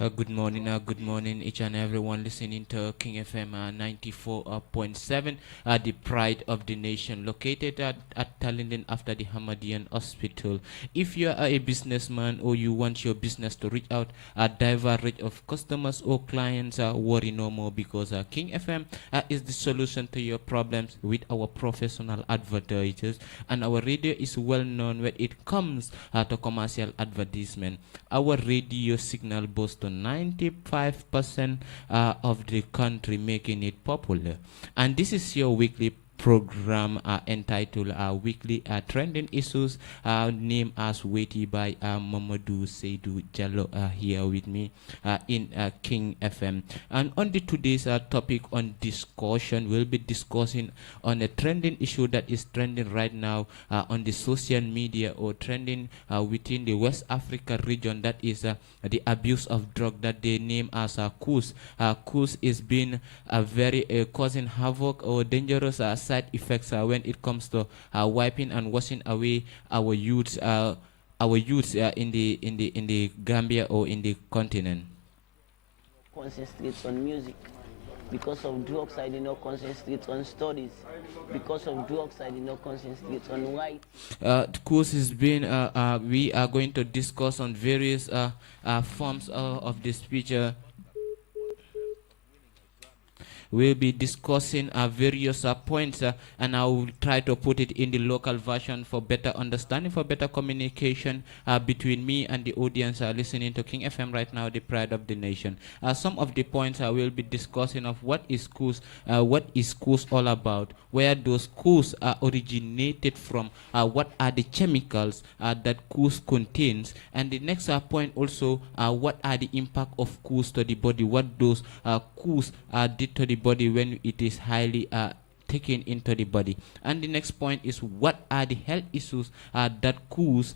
Good morning, each and everyone listening to King FM 94.7, the pride of the nation, located at Tallinn after the Hamadian Hospital. If you are a businessman or you want your business to reach out a diverse range of customers or clients, worry no more because King FM is the solution to your problems with our professional advertisers, and our radio is well known when it comes to commercial advertisement. Our radio signal boasts to 95% of the country, making it popular. And this is your weekly program entitled Weekly Trending Issues, named as weighty by Mamadou, Saidou, Jallow here with me in King FM. And on the today's topic on discussion, we'll be discussing on a trending issue that is trending right now on the social media or trending within the West Africa region, that is the abuse of drug that they name as Kush. Kush is being very causing havoc or dangerous side effects when it comes to wiping and washing away our youths in the Gambia or in the continent. Concentrates on music. Because of drugs, I did not concentrate on studies. Because of drugs, I did not concentrate on white. The course has been, we are going to discuss on various forms of the speech. We'll be discussing various points, and I will try to put it in the local version for better understanding, for better communication between me and the audience listening to King FM right now, the pride of the nation. Some of the points I will be discussing of what is Kush all about, where those Kush are originated from, what are the chemicals that Kush contains, and the next point also, what are the impact of Kush to the body, what those Kush did to the body when it is highly taken into the body. And the next point is what are the health issues that Kush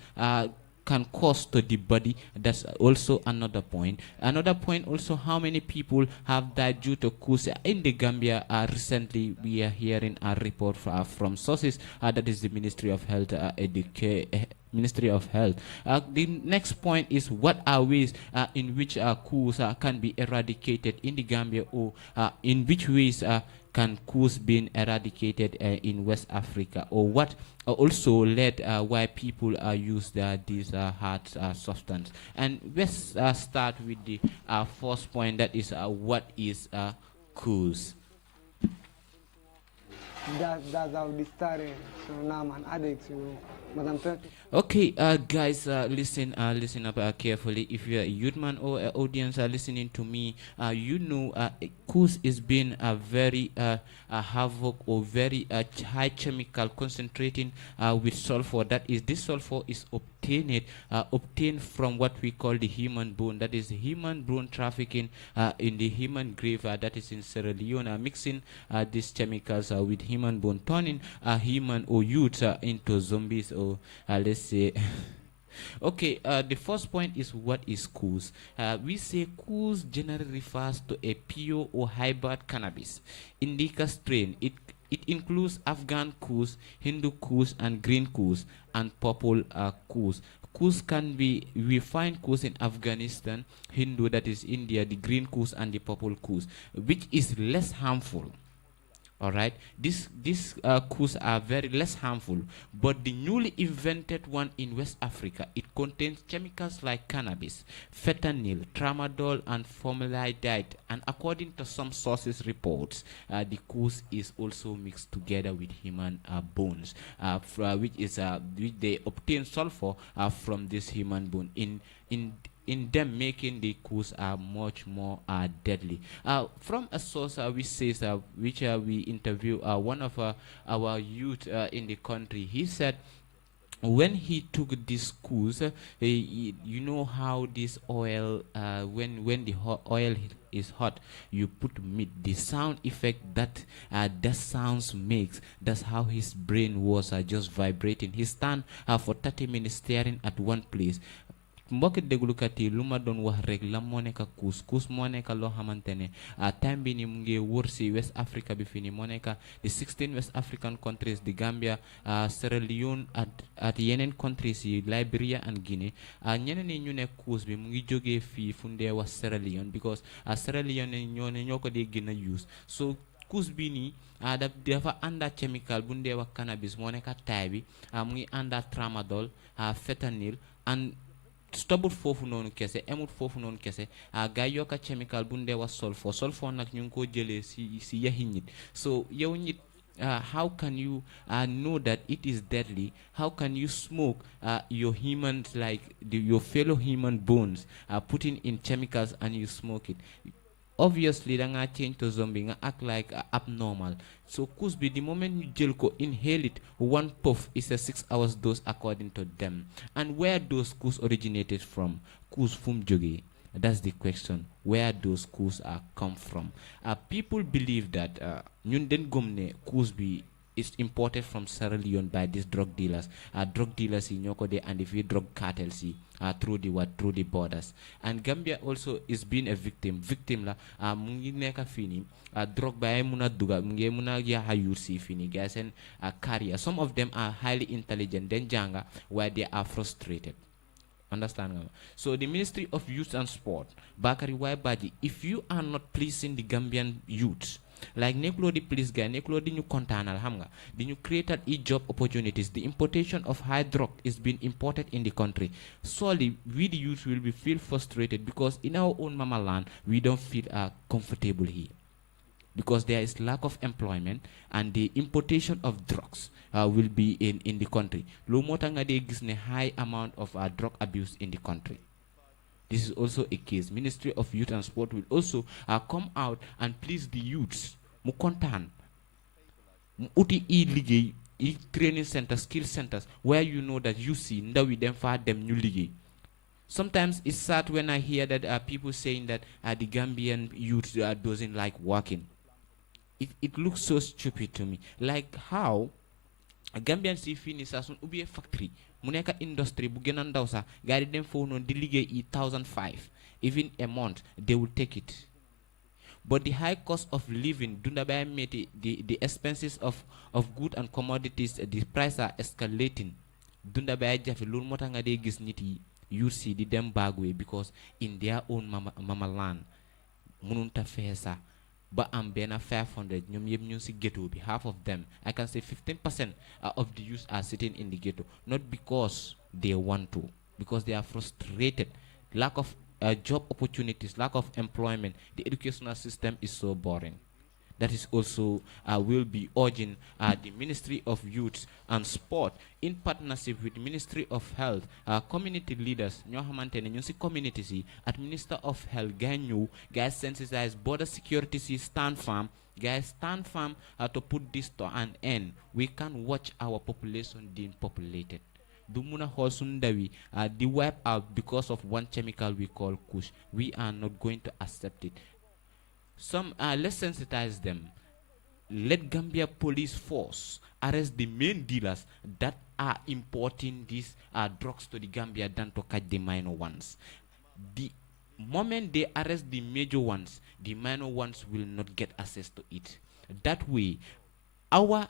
can cause to the body. That's also another point. Another point also, how many people have died due to Kush in the Gambia. Recently we are hearing a report from sources that is the Ministry of Health Ministry of Health. The next point is what are ways in which Kush can be eradicated in the Gambia, or in which ways can Kush be eradicated in West Africa, or what also led why people use these hard substance. And let's start with the first point, that is what is Kush. That's how they started. So now I'm an addict, but I'm 30. Okay, guys, listen up carefully. If you're a youth man or an audience listening to me, you know, Kush is being a very havoc or very high chemical concentrating with sulfur. That is, this sulfur is obtained from what we call the human bone. That is human bone trafficking in the human grave. That is in Sierra Leone, mixing these chemicals with human bone, turning human or youth into zombies, or let's say. Okay, the first point is what is Kush. We say Kush generally refers to a pure or hybrid cannabis indica strain. It includes Afghan Kush, Hindu Kush, and green Kush, and purple Kush. Kush can be, we find Kush in Afghanistan, Hindu, that is India, the green Kush and the purple Kush, which is less harmful. All right, these Kush are very less harmful, but the newly invented one in West Africa, it contains chemicals like cannabis, fentanyl, tramadol, and formaldehyde. And according to some sources reports, the Kush is also mixed together with human bones, which they obtain sulfur from this human bone in them, making the Kush much more deadly. From a source we says which we interview one of our youth in the country, he said when he took this Kush, you know how this oil, when the oil is hot, you put meat, the sound effect that that sounds makes, that's how his brain was just vibrating. He stand for 30 minutes staring at one place, mbokki déglukat yi lu ma doon wax rek la moo nekk kuus moo nekk loo xamante ne time bi ni mu ngi wër si West Africa bi fii nii moo nekk di 16 West African countries di Gambia Sierra Leone at yeneen countries yi Liberia and Guinea ñeneen ñi ñu ne kuus bi mu ngi jógee fii fu ndee wax Sierra Leone because Sierra Leone ñoo ko dee gën a use so kuus bi nii dafa ànda chemical bu ndee wax cannabis moo nekk taay bi mu ngi ànda tramadol fentanyl and stobut foofu noonu kese emut foofu noonu kese gaa yokka chemical bu ndee wax sulfur nag ñu ngi ko jëlee si yaxi nit so yow nit how can you know that it is deadly? How can you smoke your human, like your fellow human bones, putting in chemicals and you smoke it? Obviously, da nga change to zombie, nga act like abnormal. So, could be the moment you jail ko inhale it, one puff is a 6 hours dose according to them. And where those coups originated from? Coups from joge? That's the question. Where those coups are come from? People believe that ñun den gomne coups be is imported from Sierra Leone by these drug dealers. Drug dealers in Yoko de and the drug cartels through the borders. And Gambia also is being a victim. Victim la mungi neka fini drug by muna duga mungi muna ya hayursi fini guys and carrier. Some of them are highly intelligent then janga where they are frustrated. Understand? So the Ministry of Youth and Sport, Bakari Waibaji, if you are not pleasing the Gambian youth, like neklo di police guy, neklo di ñu kontanal hamga, di ñu created job opportunities. The importation of high drug is being imported in the country. Solely, we the youth will be feel frustrated because in our own mama land, we don't feel comfortable here. Because there is lack of employment and the importation of drugs will be in the country. Lo motanga de gis ne high amount of drug abuse in the country. This is also a case. Ministry of Youth and Sport will also come out and please the youths. Mu kontaan. Mu uti ligay training centers, skill centers, where you know that you see ndawi dem fa dem ñu ligay. Sometimes it's sad when I hear that people saying that the Gambian youth doesn't like working. It looks so stupid to me. Like how a Gambian si fini sa sun ubi factory mu nekk industry bu gën a ndaw sax gars yi dem foofu noonu di liggéey 1,005 even a month they will take it. But the high cost of living, dunda bay meti, the expenses of goods and commodities, the prices are escalating. Dunda bay jafe loolu moo tax nga dee gis nit yi you see di dem bagwe because in their own mama land mununta feesa ba am bena 500 ñom yeb ñu ci ghetto bi. Half of them, I can say 15% of the youth are sitting in the ghetto, not because they want to, because they are frustrated. Lack of job opportunities, lack of employment. The educational system is so boring. That is also will be urging the Ministry of Youth and Sport in partnership with the Ministry of Health, community leaders, ñoo xamantene ñu ci communities yi, at Minister of Health guys sensitize border security stand firm, guys stand firm to put this to an end. We can't watch our population being populated. Du muna xool suñu ndaw yi di wipe out because of one chemical we call kush. We are not going to accept it. Some let's sensitize them. Let Gambia police force arrest the main dealers that are importing these drugs to the Gambia than to catch the minor ones. The moment they arrest the major ones, the minor ones will not get access to it. That way, our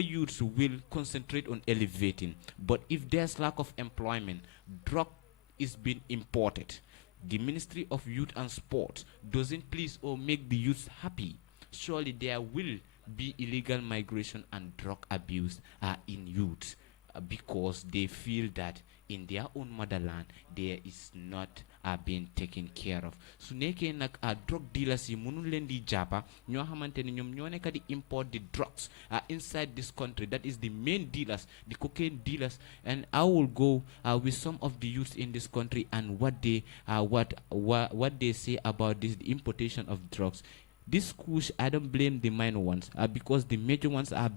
youths will concentrate on elevating. But if there's lack of employment, drug is being imported. The Ministry of Youth and Sport doesn't please or make the youth happy. Surely there will be illegal migration and drug abuse in youth because they feel that in their own motherland there is not being taken care of. Su nekkee nag drug dealers yi mënul leen di jàppa ñoo xamante ne ñoom ñoo nekk di import the drugs inside this country. That is the main dealers, the cocaine dealers. And I will go with some of the youth in this country and what they say about this, the importation of drugs. This kush, I don't blame the minor ones because the major ones are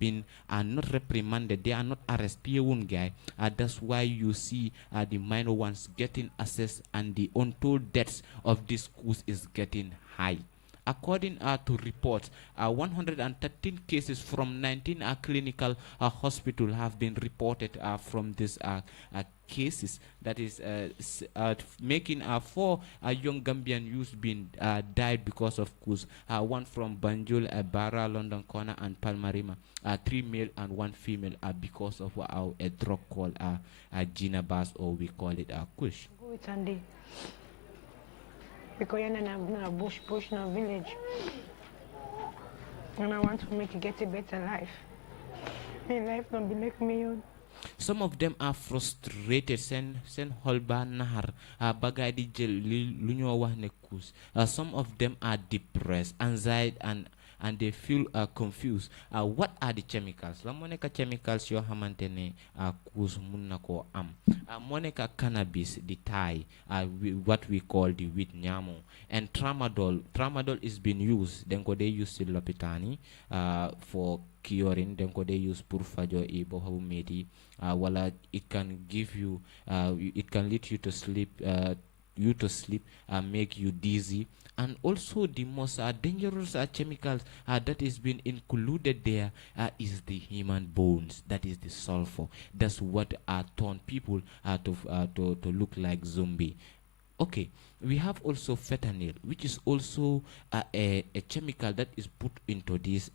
not reprimanded. They are not arrested. Guy. That's why you see the minor ones getting access and the untold deaths of this kush is getting high. According to reports, 113 cases from 19 clinical hospitals have been reported from this cases that is making 4 young Gambian youths being died because of Kussh. One from Banjul, Barra, London Corner, and Palmarima. 3 male and 1 female because of a drug called Gina Bass, or we call it Kush. Go with Andy. Because you're in a bush, in a village. And I want to make it get a better life. My life not be like me own. Some of them are frustrated. Sen holba nahar bagay di jël lu ñoo wax ne Kussh. Some of them are depressed, anxiety, and they feel confused. What are the chemicals? La moneka chemicals yo xamantene Kussh mun na ko am. Moneka cannabis, the Thai, what we call the wheat nyamo, and tramadol. Tramadol is being used. Then ko they use in lopitani for curing. Then ko they use pour fajo e bo meti. Wala it can give you, it can lead you to sleep, make you dizzy. And also the most dangerous chemicals that is being included there is the human bones. That is the sulfur. That's what turn people to look like zombie. Okay, we have also fentanyl, which is also a chemical that is put into this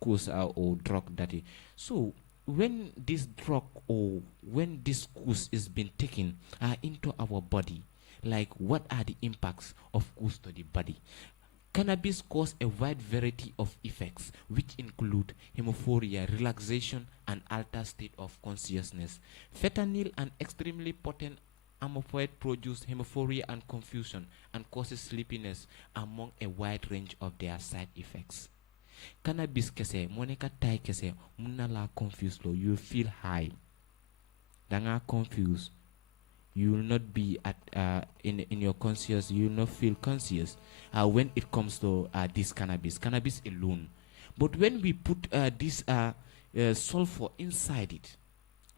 Kussh or drug that is. So when this drug or when this Kussh is being taken into our body, like what are the impacts of Kussh to the body? Cannabis causes a wide variety of effects, which include hemophilia, relaxation, and altered state of consciousness. Fentanyl, an extremely potent amorphoid, produce hemophilia and confusion and causes sleepiness, among a wide range of their side effects. Cannabis kese, moneka tai kese, muna la confused lo, you feel high. Danga confused. You will not be at in your conscious. You will not feel conscious when it comes to this cannabis alone. But when we put this sulfur inside it,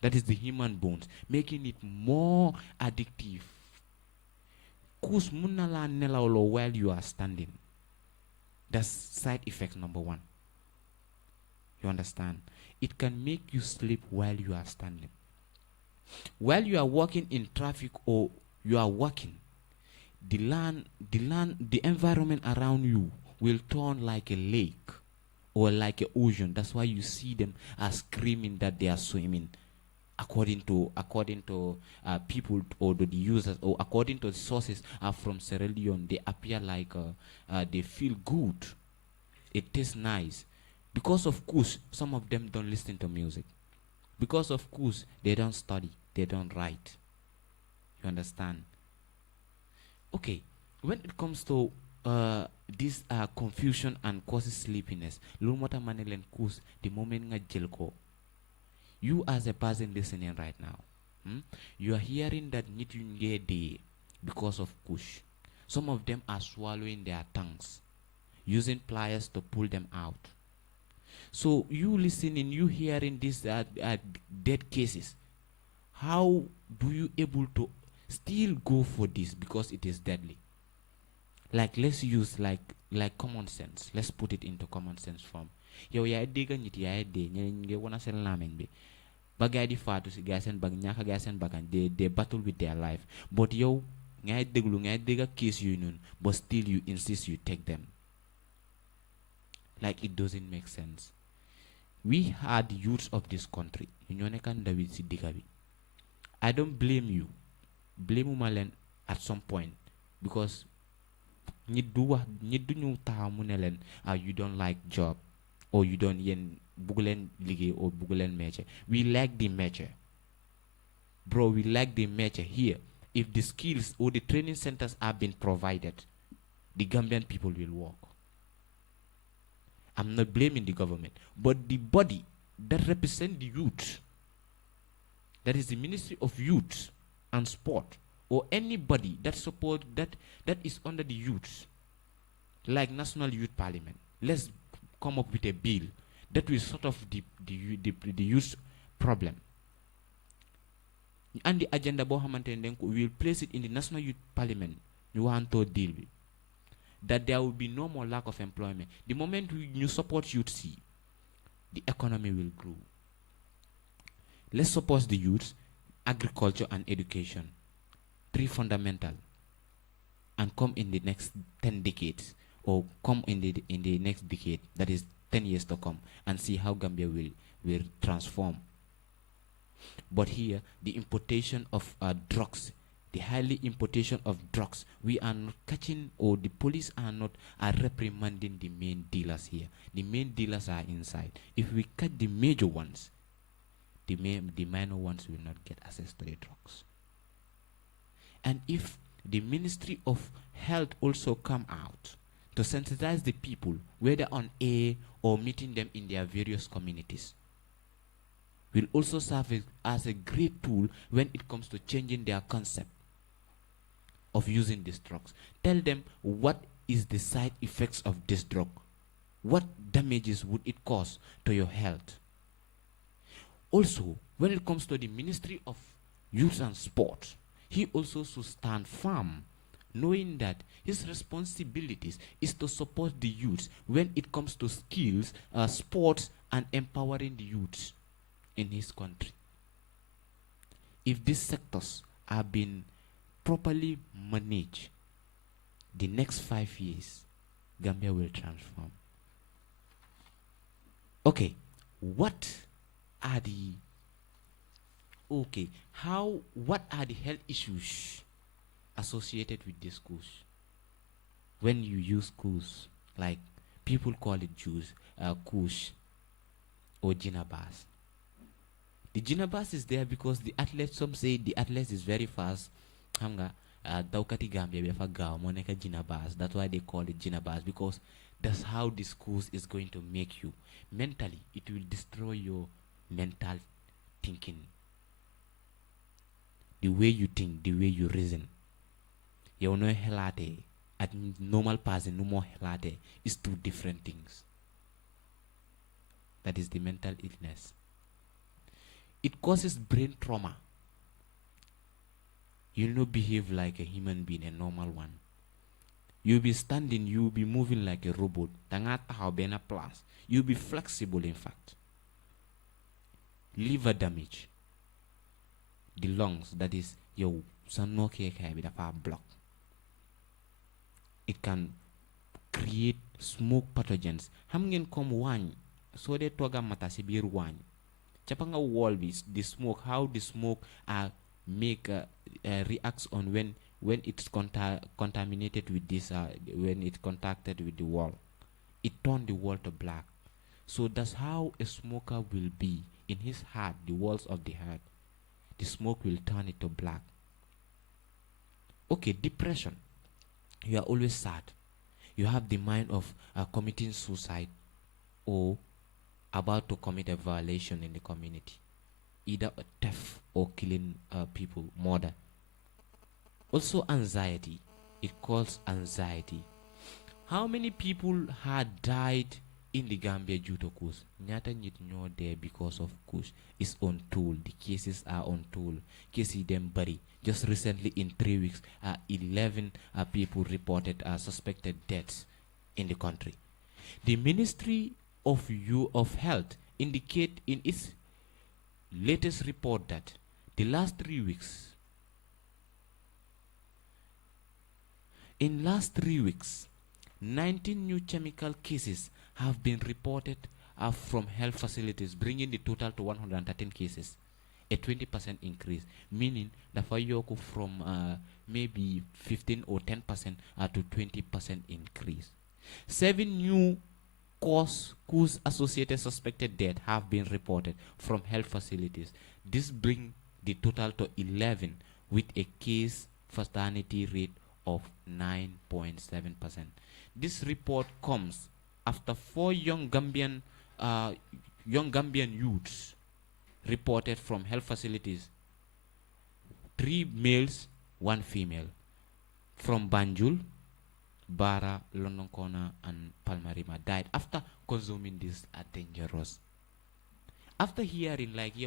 that is the human bones, making it more addictive. Kussh munala nelaulo while you are standing. That's side effect number 1. You understand? It can make you sleep while you are standing. While you are walking in traffic or you are walking, the environment around you will turn like a lake or like an ocean. That's why you see them screaming that they are swimming. According to people or the users, or according to the sources from Sierra Leone, they appear like they feel good. It tastes nice. Because of Kussh, some of them don't listen to music. Because of Kussh, they don't study, they don't write. You understand? Okay, when it comes to this confusion and causes sleepiness, lumota manelen Kussh, the moment nga jelko, you as a person listening right now, you are hearing that nit day because of Kussh. Some of them are swallowing their tongues, using pliers to pull them out. So you listening, you hearing these dead cases. How do you able to still go for this because it is deadly? Like let's use like common sense. Let's put it into common sense form. Yo ya dega nit ya de nge wona sen lamen bi. Bagay di faatu si gasen bag ñaka gasen bagan they battle with their life. But yo ngay deglu ngay dega case you nun, but still you insist you take them. Like it doesn't make sense. We are the youths of this country. I don't blame you. Blame Umalen at some point because you don't like job or you don't yen bugulen lige or bugulen measure. We like the measure. Bro, we like the measure here. If the skills or the training centers are being provided, the Gambian people will work. I'm not blaming the government, but the body that represents the youth, that is the Ministry of Youth and Sport, or anybody that support that is under the youth, like National Youth Parliament. Let's come up with a bill that will sort of the youth problem. And the agenda we will place it in the National Youth Parliament. You want to deal with that there will be no more lack of employment. The moment you support youth, see, the economy will grow. Let's support the youths. agriculture and education, 3 fundamental, and come in the next 10 decades, or come in the next decade, that is 10 years to come, and see how Gambia will transform. But here, the importation of drugs, the highly importation of drugs, we are not catching, or the police are not reprimanding the main dealers here. The main dealers are inside. If we catch the major ones, the minor ones will not get access to the drugs. And if the Ministry of Health also come out to sensitize the people, whether on air or meeting them in their various communities, will also serve as a great tool when it comes to changing their concept of using these drugs. Tell them what is the side effects of this drug. What damages would it cause to your health? Also, when it comes to the Ministry of Youth and Sport, he also should stand firm, knowing that his responsibilities is to support the youth when it comes to skills, sports, and empowering the youth in his country. If these sectors are being properly managed, the next 5 years, Gambia will transform. Okay, what are the what are the health issues associated with this kush? When you use kush, like people call it juice, kush or ginabas. The ginabas is there because the athlete, some say the athlete is very fast. Daukati Gambia befa gaw moneka ginabas. That's why they call it ginabas, because that's how this kush is going to make you mentally. It will destroy your mental thinking, the way you think, the way you reason. You know, helate at normal person, no more helate is 2 different things. That is the mental illness. It causes brain trauma. You'll not behave like a human being, a normal one. You'll be standing, you'll be moving like a robot. You'll be flexible, in fact. Liver damage. The lungs, that is your block. It can create smoke pathogens. Ham ngeen kom wany, so de toga mata si bir wany. Chapanga wall bis the smoke, how the smoke reacts on when it's contaminated with this, when it's contacted with the wall, it turns the wall to black. So that's how a smoker will be in his heart, the walls of the heart. The smoke will turn it to black. Okay, depression. You are always sad. You have the mind of committing suicide or about to commit a violation in the community, either a theft or killing people, murder. Also anxiety. It causes anxiety. How many people had died in the Gambia due to kush? Nyata nyit nyo there because of kush. It's untold. The cases are untold. Cases them body. Just recently, in 3 weeks, 11 people reported suspected deaths in the country. The Ministry of Health indicate in its latest report that the last 3 weeks, in last 3 weeks, 19 new chemical cases have been reported from health facilities, bringing the total to 113 cases, a 20% increase, meaning the Fayoko from maybe 15 or 10% to 20% increase. 7 new cause associated suspected death have been reported from health facilities. This brings the total to 11 with a case fatality rate of 9.7%. This report comes after 4 young Gambian youths reported from health facilities, 3 males, 1 female, from Banjul, Bara, London Corner, and Palmarima died after consuming this dangerous. After hearing like it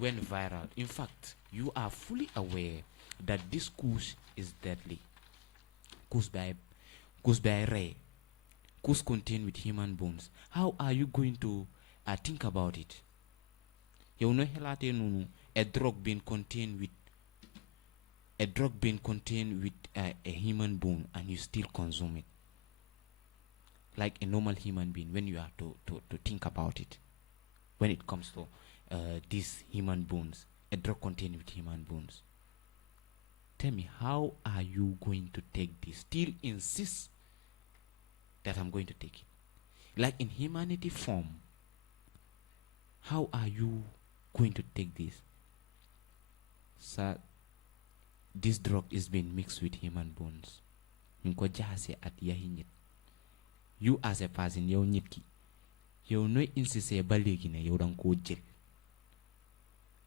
went viral. In fact, you are fully aware that this kush is deadly. Kush by ray. Kush contained with human bones. How are you going to think about it? yow no xalaatee noonu a drug being contained with a human bone and you still consume it like a normal human being when you are to think about it when it comes to these human bones, a drug contained with human bones. Tell me, how are you going to take this? Still insist that I'm going to take it. Like in humanity form, how are you going to take this? Sir, this drug is being mixed with human bones. You as a person, yow nit ki, yow noy insisté ba légui ne yow dang ko jël.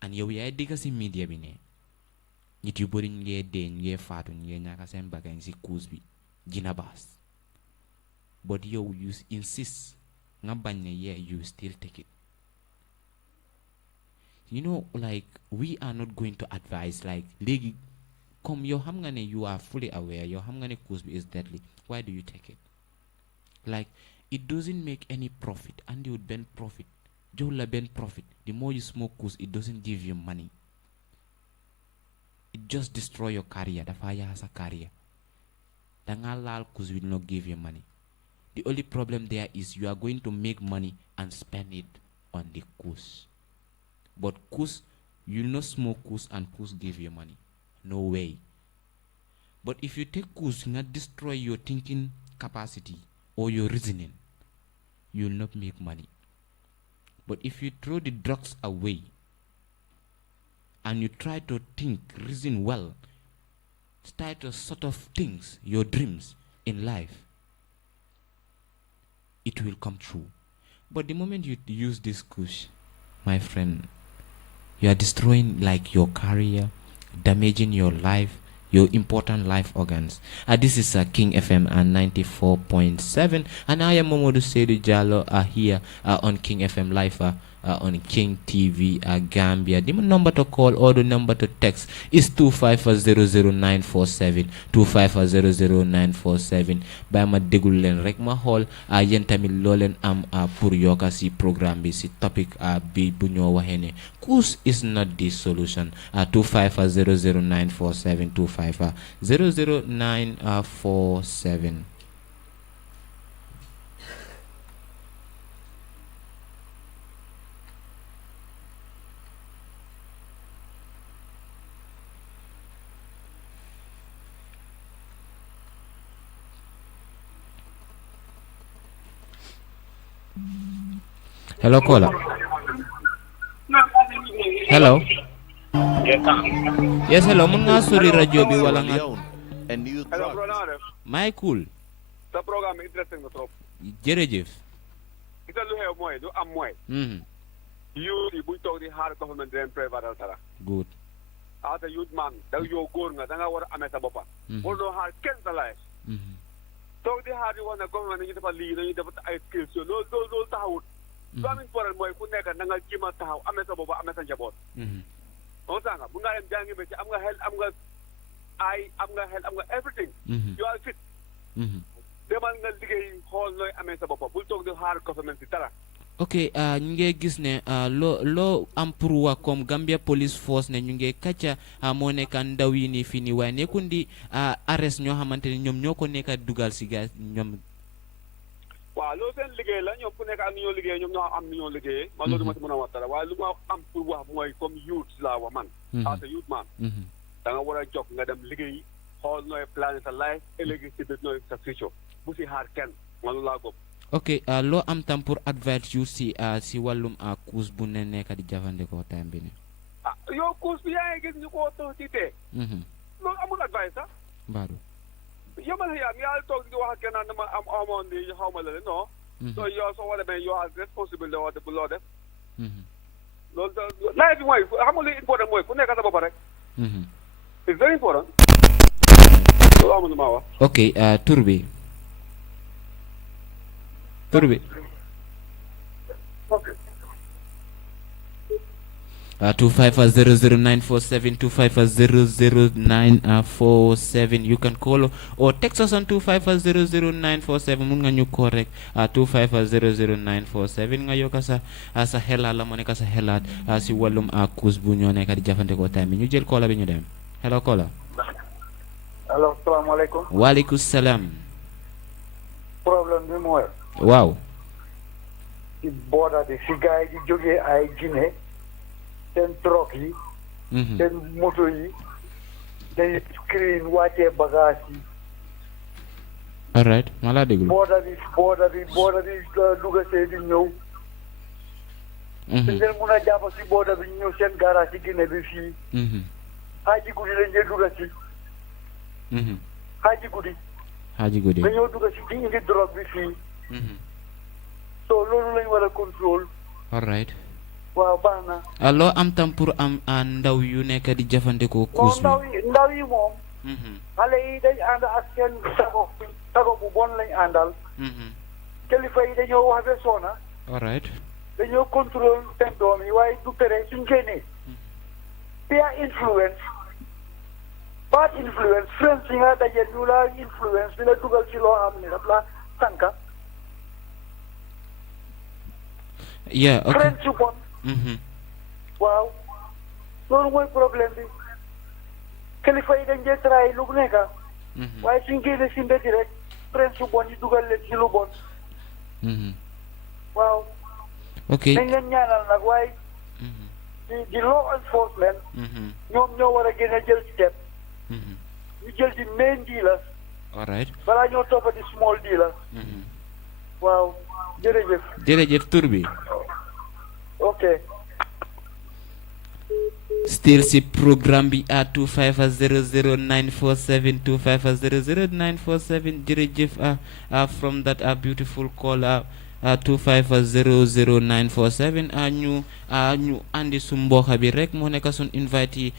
And yow yaay digga ci media bi ne nit yu bari ñi dé ñi faatu ñi ñaka seen bagay ci cause bi jina bass. But yow you insist nga bañ ne yeah you still take it. You know, like we are not going to advise like légui comme yow xam nga ne you are fully aware yow xam nga ne cause bi is deadly. Why do you take it? Like, it doesn't make any profit, and you would bend profit. Joe la bend profit. The more you smoke kush, it doesn't give you money. It just destroy your career. The fire has a career. The ngalal kush will not give you money. The only problem there is you are going to make money and spend it on the kush. But kush, you will not smoke kush and kush give you money. No way. But if you take kush, you not destroy your thinking capacity or your reasoning, you will not make money. But if you throw the drugs away and you try to think, reason well, start to sort of things, your dreams in life, it will come true. But the moment you use this kush, my friend, you are destroying like your career, damaging your life, your important life organs. This is King FM 94.7, and I am Mamadou Saidou Jallow here on King FM Live on King TV Gambia. The number to call or the number to text is 2500947 2500947. By ma dégul len rek ma xol yeen tamit lo len am pour yoka si programme bi si topic bi bu ñoo waxé né kush is not the solution. 2500947 2500947. Hello, caller. Hello. Yes, hello. Mun nga sori radio bi wala nga. Hello, bro. My cool. Sa programme interesting na trop. Jërëjëf. Ita lu xew mooy du am mooy. Youth yi buñ toog di xaar government di leen préparer dara. Good. As a youth man, da yow góor nga da nga war a amee sa boppa. Boo doo xaar kenn sa life. Toog di xaar di wax ne government dañuy defal lii dañuy defal ay skills loolu taxawut. Lu am important mooy ku nekk da nga jéem a taxaw amee sa boppa amee sa njaboot. On sanga bu nga dem jàngi métier am nga health am nga health am nga everything. You are fit. Demal nga liggéey xool nooy amee sa boppa bul toog di xaar government si dara. Ok, ñu ngi gis ne loo am pour wax comme Gambia Police Force ne ñu ngi kàcca moo nekk ndaw yi nii fii nii waaye nekkul di arrest ñoo xamante ne ñoom ñoo ko nekk dugal si gars ñoom. waaw loolu seen liggéey la ñoom ku nekk ak ni ñoo liggéey ñoom ñoo am ni ñoo liggéeyee. man loolu ma si mën a wax dara waaye lu ma am pour wax mooy comme youth laa wax man. as a youth man. da nga war a jóg nga dem liggéey xool nooy planer sa life ëllëg si biir nooy sa future bu si xaar kenn man loolu laa góob. ok loo am tam pour advice yu si wàllum kuus bu ne nekk di jëfandikoo time bi ne. yow kuus bi yaa ngi gis ñu ko toog ci tee. loolu amul advice sax. Mbadu. yow man yaa toog di wax ak kenn naan dama amoon di xaw ma la non. so yow soo war a demee yow as responsible loo def loo def. loolu sax nawet bi mooy xam nga li important mooy ku nekk sa bopp rek. it's very important. loolu amul lu ma wax. ok tur bi. 2500947 2500947. You can call or text us on 2500947. Mun nga ñu call rek 2500947 nga yokk sa sa xelaat la moo nekk sa xelaat si wàllum kush bu ñoo nekk di jëfandikoo time bi ñu jël call bi ñu dem. Hello caller. allo salaamaaleykum. waaleykum salaam. problème bi mooy. waaw. ci booda bi fi gars yi di jógee ay Guinée seen troc yi. seen moto yi dañuy screen wàccee bagage yi. all right ma laa déglu. booda bi Louga see di ñëw. dañ leen mun a jàpp si booda bi ñëw seen garage ci Guinée bi fii. xaaji guddi lañ leen dugga si. xaaji guddi. dañoo dugga si di indi drogue bi fii. so loolu lañ war a contrôle. all right. waaw baax na. loo am tam pour am ndaw yu nekk di jëfandikoo kush bi. ndaw yi moom. xale yi dañ ànd ak seen sago bu bon lañ àndal. kilifa yi dañoo wax ba soona. all right. dañoo contrôle seen doom yi waaye du tere suñ génnee. peer influence. bad influence friends yi nga dajeel ñu la influence bi la dugal ci loo xam ne daf la sànka. yeah okay. friends yu bon. waaw loolu mooy problème bi. kilifa yi dañ dee try lu nekk. waaye suñ génnee si mbedd rek friends yu bon yi dugal leen ci lu bon. waaw. ok dañ leen ñaanal nag waaye. di law enforcement. ñoom ñoo war a gën a jël step. ñu jël di main dealers. all right. balaa ñoo toppa di small dealers. waaw jërëjëf. jërëjëf tur bi. ok. still si programme bi à 2500947 2500947 jërëjëf from that beautiful call 2500947 ñu andi su mbokk bi rek moo nekk sun invite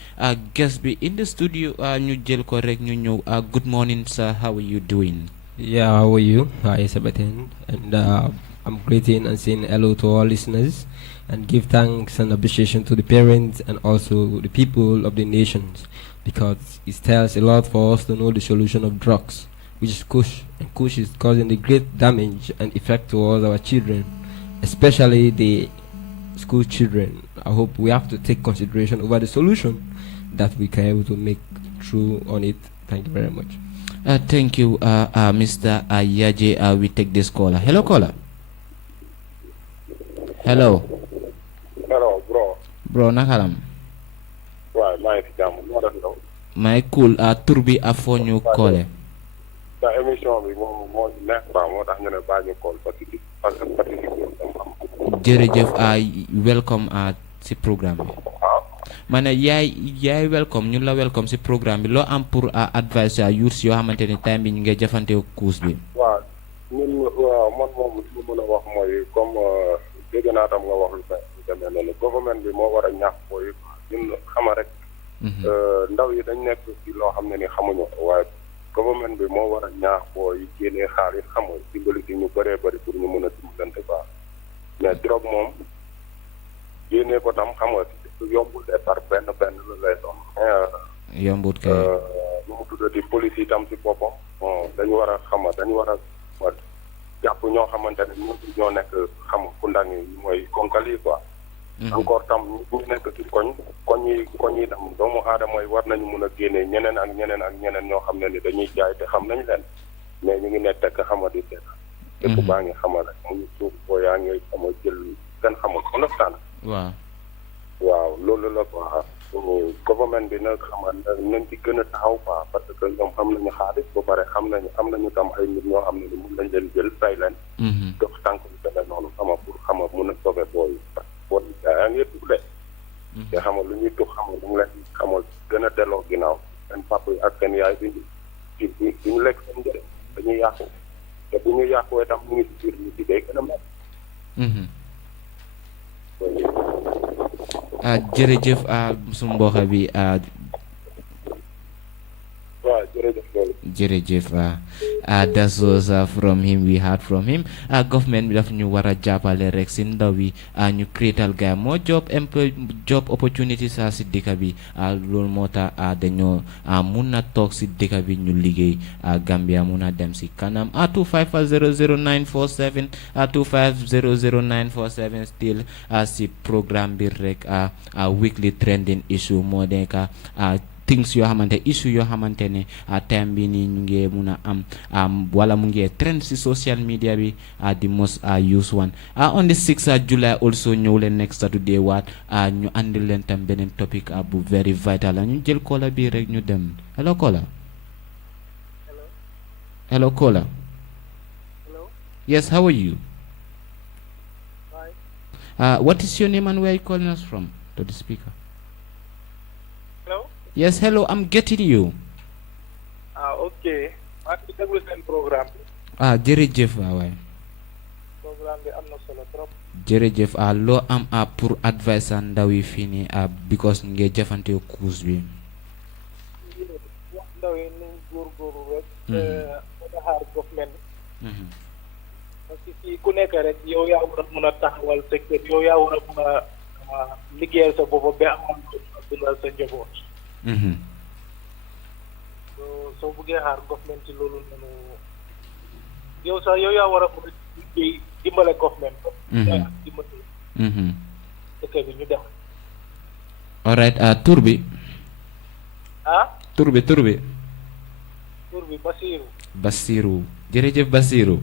guest bi in the studio ñu jël ko rek ñu ñëw good morning sir, how are you doing? Yeah, how are you? Hi Sabatin, and I'm greeting and saying hello to all listeners and give thanks and appreciation to the parents and also the people of the nations, because it tells a lot for us to know the solution of drugs, which is kush, and kush is causing the great damage and effect towards our children, especially the school children. I hope we have to take consideration over the solution that we can able to make through on it. Thank you very much. Thank you, Mr. Yaje. We take this caller. Hello, caller. Hello. Hello, bro. Bro, nakalam. Waaw, maa ngi fi jàmm moo def yow. May cool tur bi afo ñu callé. Sa émission bi moom moo neex ba moo tax ñu ne baa ñu call participer. Jërëjëf welcome si programme bi. ma ne yaay welcome ñun la welcome si programme bi loo am pour advice youths yoo xamante ne time bi ñu ngi jëfandikoo kush bi. waaw man moom li ma mën a wax mooy comme dégg naa tam nga wax lu demee noonu government bi moo war a ñaax booy ñun xama rek. ndaw yi dañ nekk ci loo xam ne ni xamuñu ko waaye government bi moo war a ñaax booy génnee xaalis xam nga dimbali ci ñu bëree bëri pour ñu mën a dimbalante baax mais drogue moom génnee ko tam xam nga yombul de par benn la lay doon. yombut kay. nu mu tuddati police yi tam ci boppam dañu war a xam dañu war a jàpp ñoo xamante ne ñoo nekk xam kundang yi mooy konkal yi quoi. encore tam ñu nekk ci koñ yi tam doomu aadama yi war nañu mun a génnee ñeneen ak ñeneen ñoo xam ne ni dañuy jaay te xam nañ leen mais ñu ngi nekk tekk xama di seet. dëkk baa ngi xama rek mu ngi suuf boo yaa ngi xama jël kenn xamul understand. waaw loolu la quoi government bi nag xamante nañ ci gën a taxaw quoi parce que ñoom xam nañu xaalis ba pare am nañu tam ay nit ñoo xam ne ni mun nañ leen jël fay leen. dox tànk bi demee noonu xama pour xama mun a sauver booy boo yaa ngi tuddee. te xama lu ñuy tux xama lu mu leen xama gën a delloo ginnaaw seen papa yi ak seen yaay bi ñu lekk seen njëriñ dañuy yàqu te bu ñu yàquwee tam ñu ngi si biir ñu ci day gën a mel. jërëjëf su mbokk bi waaw jërëjëf Jerejef, that was from him. We heard from him. Government will have new wara japale rex in the we new creatal guy more job opportunities si dekabi lol mota dañu muna tok si dekabi ñu liggéey Gambia muna dem si kanam 2500947 2500947 still si programme bi rek weekly trending issue mo deka things yoo xamante issue yoo xamante ne time bi ni ñu ngi mun a am wala mu ngi trend si social media bi the most used one on the 6th July also ñëw leen next Saturday waat ñu andil leen tam beneen topic bu very vital la ñu jël kola bi rek ñu dem hello kola hello kola yes how are you what is your name and where are you calling us from to the speaker. Yes, hello, I'm getting you. Okay. What is the program? Jerejef waay. Program bi amna solo trop. Jerejef lo am pour advice ndaw yi fini because nge jafante Kush bi. Ndaw yi nañ góorgóorlu rek. da xaar government. Parce que fii ku nekk rek yow yaa war a mën a taxawal secteur yow yaa war a mën a liggéeyal sa bopp ba amal dundal sa njaboot. soo buggee xaar government ci loolu noonu yow sax yow yaa war a mën a dimbale government ko dimbale dëkk bi ñu def alright tur bi tur bi Basiru jërëjëf Basiru.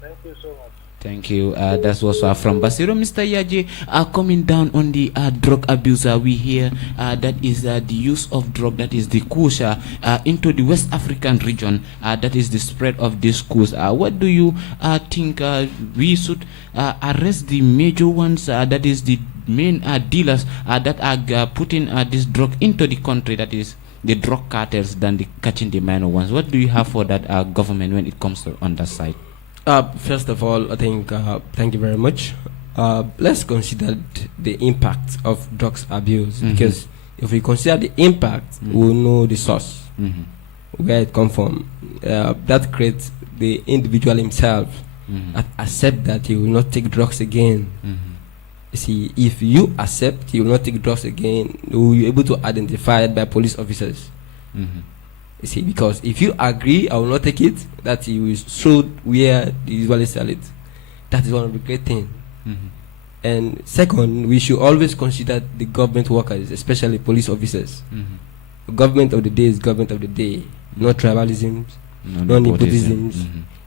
Thank you so much. Thank you. That was from Basiro. Mr. Yaji, coming down on the drug abuse, we hear that is the use of drug, that is the kush, into the West African region, that is the spread of this kush. What do you think we should arrest the major ones, that is the main dealers that are putting this drug into the country, that is the drug cartels, than the catching the minor ones? What do you have for that government when it comes to on that side? First of all, I think, thank you very much. Let's consider the impact of drugs abuse, because if we consider the impact, we'll know the source, where it comes from. That creates the individual himself, accept that he will not take drugs again. You see, if you accept he will not take drugs again, you will be able to identify it by police officers. You see, because if you agree, I will not take it, that you will show where they usually sell it. That is one of the great things. And second, we should always consider the government workers, especially police officers. Government of the day is government of the day. No tribalisms, no nepotisms,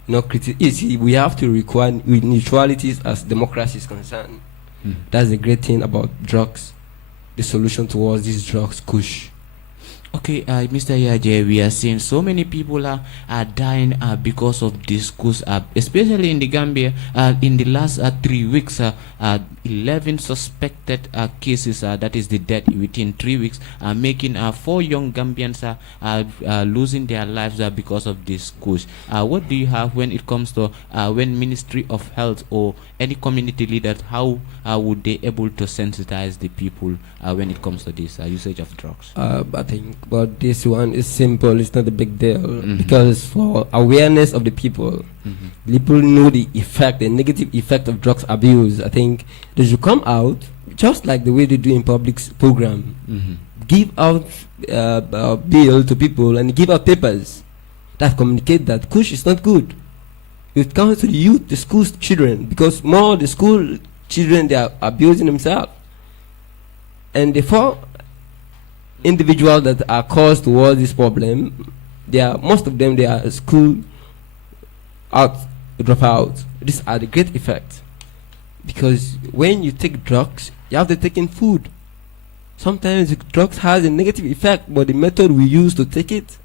no criticism. You see, we have to require neutralities as democracy is concerned. That's the great thing about drugs. The solution towards these drugs, Kush. Okay, Mr. Yaje, we are seeing so many people are dying because of this Kush, especially in the Gambia. In the last 3 weeks, 11 suspected cases, that is the death within 3 weeks, making 4 young Gambians losing their lives because of this Kush. What do you have when it comes to when Ministry of Health or any community leaders, how would they able to sensitize the people when it comes to this usage of drugs? I think about this one is simple. It's not a big deal, because for awareness of the people, people know the effect, the negative effect of drugs abuse. I think they should come out just like the way they do in public program. Give out bill to people and give out papers that communicate that Kush is not good. It comes to the youth, the school children, because more the school children, they are abusing themselves. And the 4 individuals that are caused towards this problem, they are, most of them, they are school dropout. These are the great effects, because when you take drugs, you have to take in food. Sometimes drugs has a negative effect, but the method we use to take it,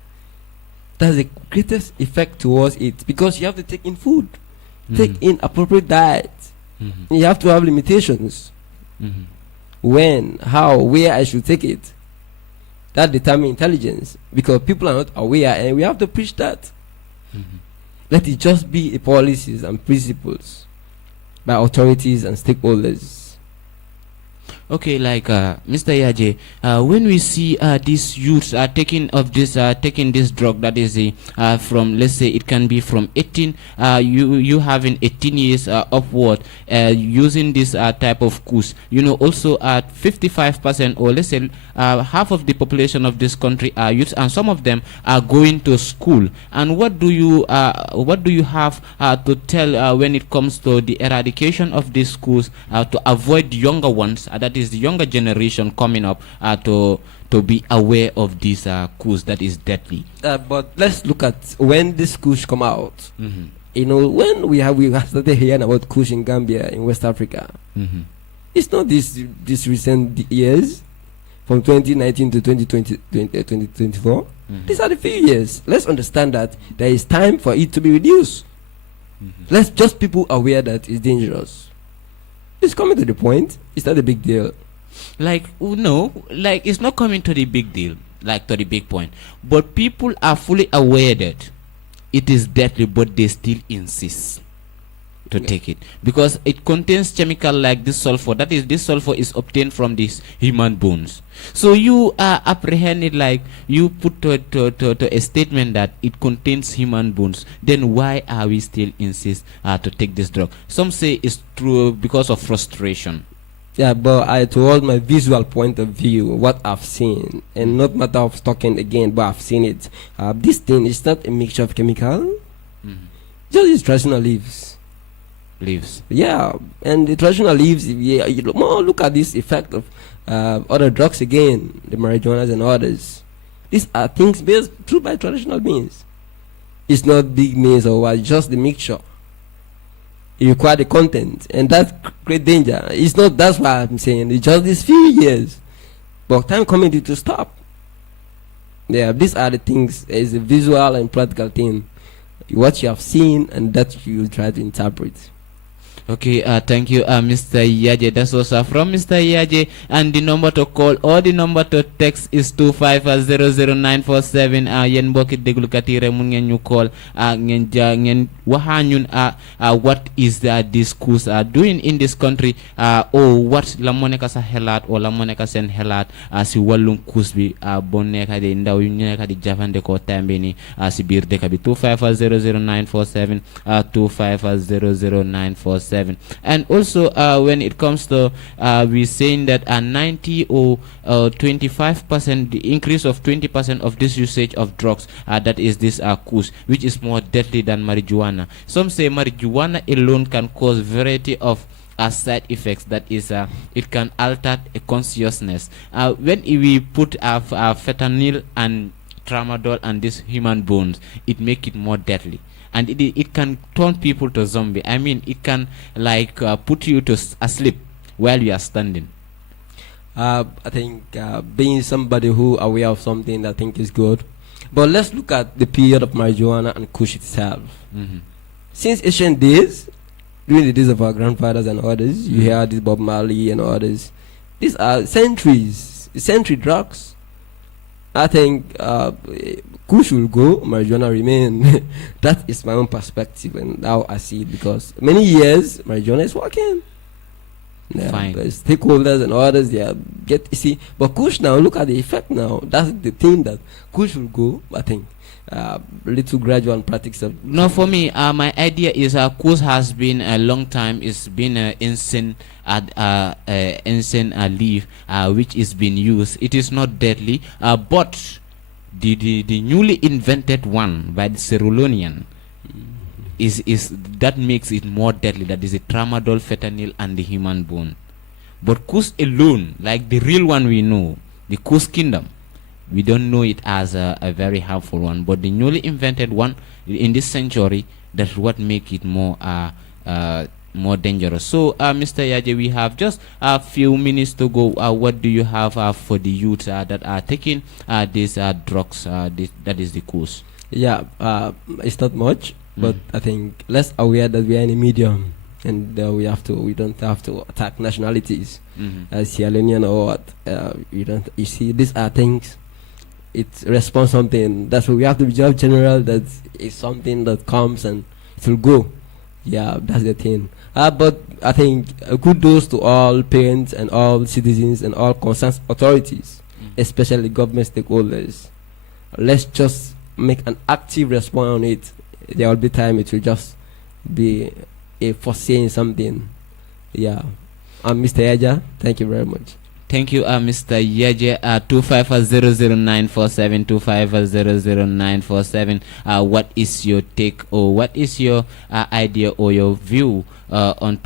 that's the greatest effect towards it, because you have to take in food, take in appropriate diet. You have to have limitations. When, how, where I should take it. That determines intelligence, because people are not aware, and we have to preach that. Let it just be policies and principles by authorities and stakeholders. Okay, like Mr. Yaje, when we see these youths taking this drug, that is from, let's say it can be from 18, you having 18 years upward, using this type of kush, also at 55%, or let's say half of the population of this country are youths, and some of them are going to school. And what do you have to tell when it comes to the eradication of these schools, to avoid the younger ones, that is the younger generation coming up, to be aware of this kush that is deadly? But let's look at when this kush come out. When we have started hearing about kush in Gambia, in West Africa, it's not this recent years, from 2019 to 2024. These are the few years. Let's understand that there is time for it to be reduced. Let's just people aware that it's dangerous. It's coming to the point. It's not a big deal. Like, no, like it's not coming to the big deal, like to the big point. But people are fully aware that it is deadly, but they still insist to take it because it contains chemical like this sulfur. That is, this sulfur is obtained from these human bones. So you are apprehended, like you put to a statement that it contains human bones. Then why are we still insist to take this drug? Some say it's true because of frustration. Yeah, but towards my visual point of view, what I've seen, and not matter of talking again, but I've seen it. This thing is not a mixture of chemical. Just its traditional leaves. Yeah, and the traditional leaves. Yeah, look at this effect of other drugs again, the marijuanas and others. These are things based through by traditional means. It's not big means or what, just the mixture. You require the content, and that's great danger. It's not. That's why I'm saying it's just these few years, but time coming to stop. Yeah, these are the things. It's a visual and practical thing. What you have seen, and that you try to interpret. Okay, thank you, Mr. Yaje. That was from Mr. Yaje, and the number to call or the number to text is 2500947. Yen mbokki déglu katire mun ngeen ñu call ngeen waxa ñun what is this kush doing in this country, or what la mo nekk sa xelaat or la mo nekk seen xelaat si wàllum kush bi bo nekk di ndaw yu nekk di jafandikoo tembe ni si biir dëkk bi. 2500947 2500947. And also when it comes to we saying that 90 or 25%, the increase of 20% of this usage of drugs, that is this kush, which is more deadly than marijuana. Some say marijuana alone can cause variety of side effects, that is it can alter a consciousness. When we put fentanyl and tramadol and these human bones, it make it more deadly. And it can turn people to zombie. I mean, it can like put you to asleep while you are standing. I think being somebody who aware of something I think is good. But let's look at the period of marijuana and kush itself. Since ancient days, during the days of our grandfathers and others, you hear this Bob Marley and others. These are century drugs. I think kush will go, marijuana remain. That is my own perspective and how I see it, because many years marijuana is working. Yeah, Fine. Stakeholders and others, but kush now, look at the effect now. That's the thing, that kush will go, I think. Little gradual practice of. No, for me, my idea is kush has been a long time. It's been an insane leaf which is being used. It is not deadly, but the newly invented one by the Cerulonian is that makes it more deadly. That is a tramadol, fentanyl, and the human bone. But kush alone, like the real one we know, the kush kingdom, we don't know it as a very harmful one. But the newly invented one in this century, that's what make it more dangerous. So, Mr. Yaje, we have just a few minutes to go. What do you have for the youth that are taking these drugs? That is the kush. Yeah, it's not much, but I think less aware that we are in a medium, and we don't have to attack nationalities as Sierra Leonean or what. You see, these are things. It's response something. That's why we have to be just general. That is something that comes and it will go. Yeah, that's the thing. But I think kudos to all parents and all citizens and all concerned authorities, especially government stakeholders. Let's just make an active response on it. There will be time it will just be for saying something. Yeah. Mr. Yaja, thank you very much. Thank you, Mr. Yeje. 2500947, 2500947. What is your take, or what is your idea or your view on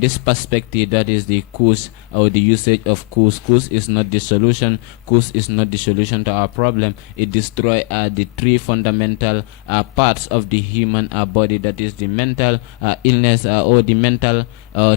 this perspective? That is the kush, or the usage of kush. Kush is not the solution. Kush is not the solution to our problem. It destroys the three fundamental parts of the human body. That is the mental illness, or the mental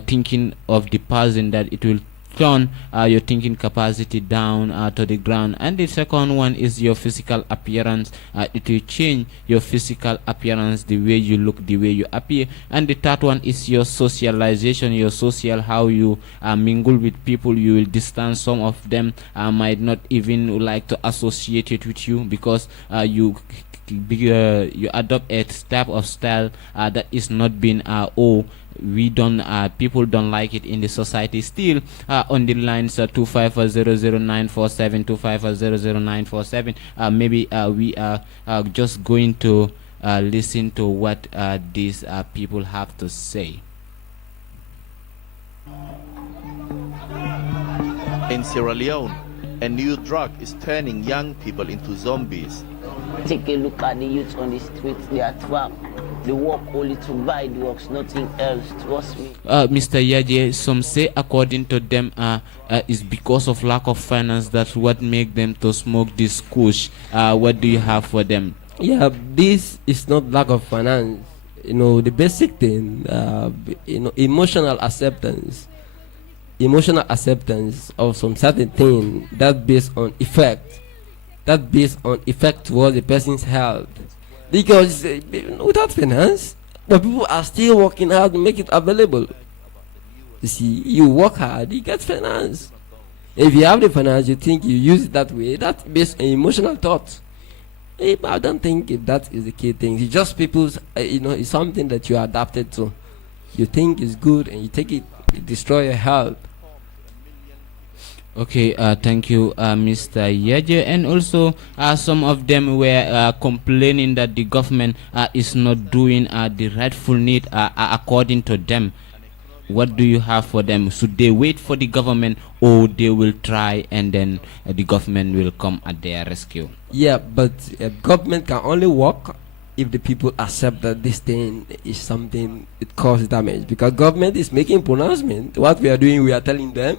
thinking of the person, that it will turn your thinking capacity down to the ground. And the second one is your physical appearance. It will change your physical appearance, the way you look, the way you appear. And the third one is your socialization, your social, how you mingle with people. You will distance some of them, might not even like to associate it with you, because you adopt a type of style that is not being we don't people don't like it in the society. Still on the lines 2500947, 2500947. Maybe we are just going to listen to what these people have to say. In Sierra Leone, a new drug is turning young people into zombies. Take a look at the youth on the streets. They are trapped. They work only to buy drugs, nothing else. Trust me. Mr. Yaje, some say according to them is because of lack of finance. That's what make them to smoke this kush. What do you have for them? Yeah, this is not lack of finance. You know, the basic thing, emotional acceptance of some certain thing that based on effect towards the person's health. Because without finance, but people are still working hard to make it available. You see, you work hard, you get finance. If you have the finance, you think you use it that way. That's based on emotional thoughts. I don't think if that is the key thing. It's just people's, it's something that you are adapted to. You think it's good and you take it, it destroy your health. Okay, thank you, Mr. Yaje. And also, some of them were complaining that the government is not doing the rightful need according to them. What do you have for them? Should they wait for the government, or they will try and then the government will come at their rescue? Yeah, but government can only work if the people accept that this thing is something it causes damage. Because government is making pronouncement. What we are doing, we are telling them.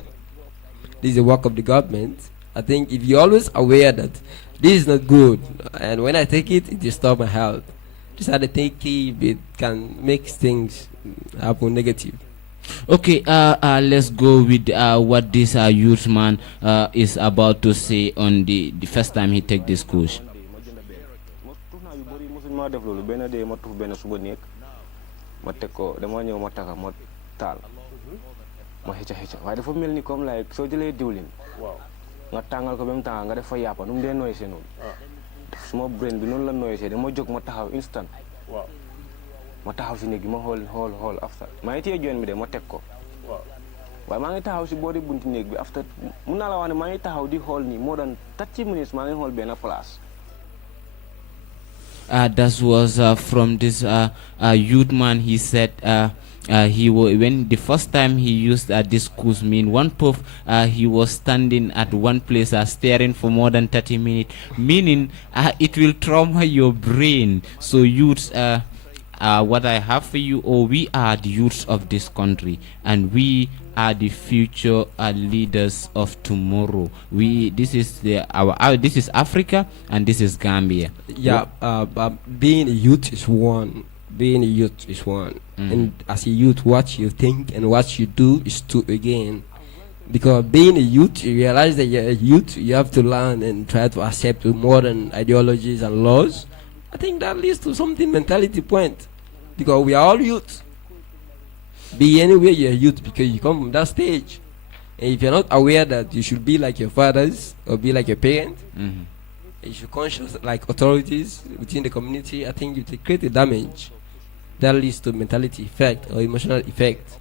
This is the work of the government. I think if you're always aware that this is not good, and when I take it, it disturbs my health. Just had to take it, it can make things happen negative. Okay, let's go with what this youth man is about to say on the first time he take this course. ma xëcca waaye dafa mel ni comme like soo jëlee diwlin nga tàngal ko ba mu tàngal nga def fa yàppa nu mu dee noyisee noonu suma brain bi noonu la noyisee dama jóg ma taxaw instant ma taxaw si néeg bi ma xool after maa ngi téye join bi de ma teg ko waaye maa ngi taxaw si boori bunti néeg bi after mun naa la wax ne maa ngi taxaw di xool nii more than 30 minutes maa ngi xool benn place. That was from this youth man. He said when the first time he used this course, one puff, he was standing at one place staring for more than 30 minutes, meaning it will trauma your brain. So youths, what I have for you, we are the youths of this country, and we are the future leaders of tomorrow. This is this is Africa, and this is Gambia. Yeah, being a youth is one. Being a youth is one. And as a youth, what you think and what you do is two again. Because being a youth, you realize that you're a youth, you have to learn and try to accept modern ideologies and laws. I think that leads to something mentality point. Because we are all youth. Be anywhere you're a youth because you come from that stage. And if you're not aware that you should be like your fathers or be like your parents, you should conscious like authorities within the community, I think you create a damage. that leads to mentality effect or emotional effect.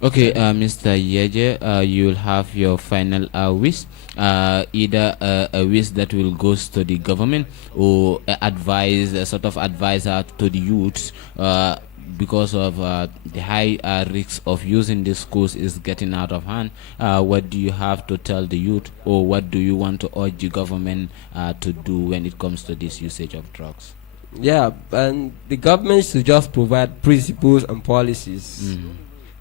Okay, Mr. Yeje, you'll have your final wish, either a wish that will go to the government or advise, a sort of advisor to the youths, because of the high risks of using this schools is getting out of hand. What do you have to tell the youth, or what do you want to urge the government to do when it comes to this usage of drugs? Yeah, and the government should just provide principles and policies.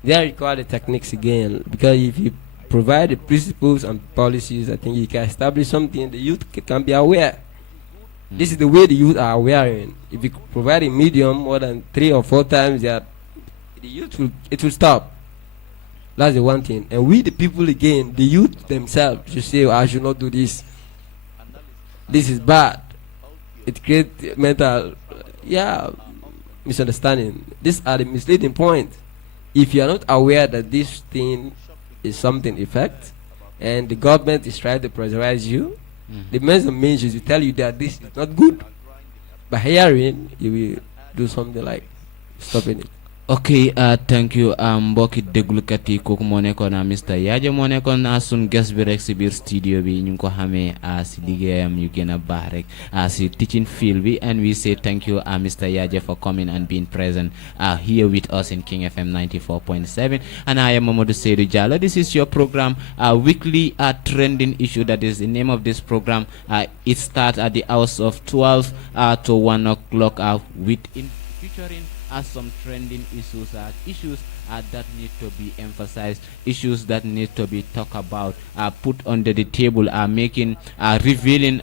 They require the techniques again, because if you provide the principles and policies, I think you can establish something the youth can be aware. This is the way the youth are aware. If you provide a medium more than 3 or 4 times, the youth will stop. That's the one thing. And we the people again, the youth themselves should say, I should not do this. This is bad. It creates mental misunderstanding. These are the misleading points. If you are not aware that this thing is something effect, and the government is trying to pressurize you, the measures will tell you that this is not good. By hearing, you will do something like stopping it. Okay, thank you. Mbokki déglukat yi kooku moo nekkoon Mr. Yaja moo nekkoon sun guest bi rek si biir studio bi ñu ngi ko xamee si liggéeyam yu gën a baax rek si teaching field bi, and we say thank you Mr. Yaja for coming and being present here with us in King FM 94.7. And I am Mamadou Saidou Jallow. This is your program, weekly trending issue. That is the name of this program. It starts at the hours of 12 to 1 o'clock with featuring some trending issues that need to be emphasized, issues that need to be talked about, put under the table, revealing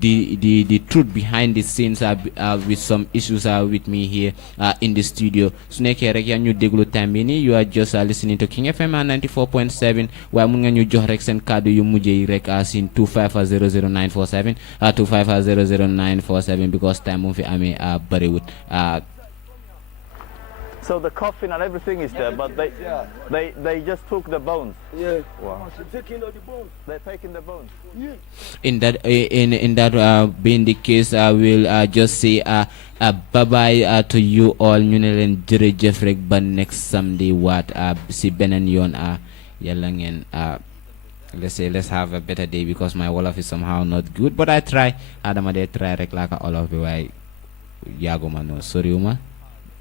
the truth behind the scenes with some issues with me here in the studio. Su nekkee rek yaa ñu déglu time bi nii, you are just listening to King FM 94.7, waaye mun nga ñu jox rek seen kàddu yu mujjee yi rek sin 2500947 2500947 because time mu fi amee bariwut. So the coffin and everything is there, but they just took the bones. Yeah. Wow. They're taking all the bones. They're taking the bones. Yeah. In that being the case, I will just say bye bye to you all. Ñu ne leen jërëjëf rek ba next Sunday waat si beneen yoon yàlla ngeen let's have a better day, because my Wolof is somehow not good, but I try. Adama de try rek laka Wolof bi waaye yàgguma no soriwuma.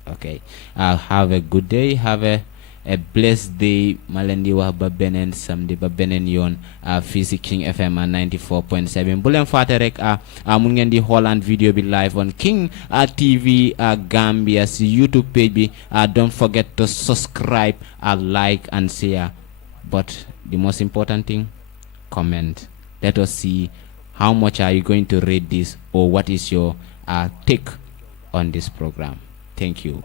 Okay, have a good day, have a blessed day. Malendi wax ba benen samedi ba benen yoon fii si King FM 94.7. bu leen fàtte rek mun ngeen di Holland video bi live on King TV Gambia si YouTube page bi. Don't forget to subscribe, like and share, but the most important thing, comment. Let us see how much are you going to rate this, or what is your take on this program. Thank you.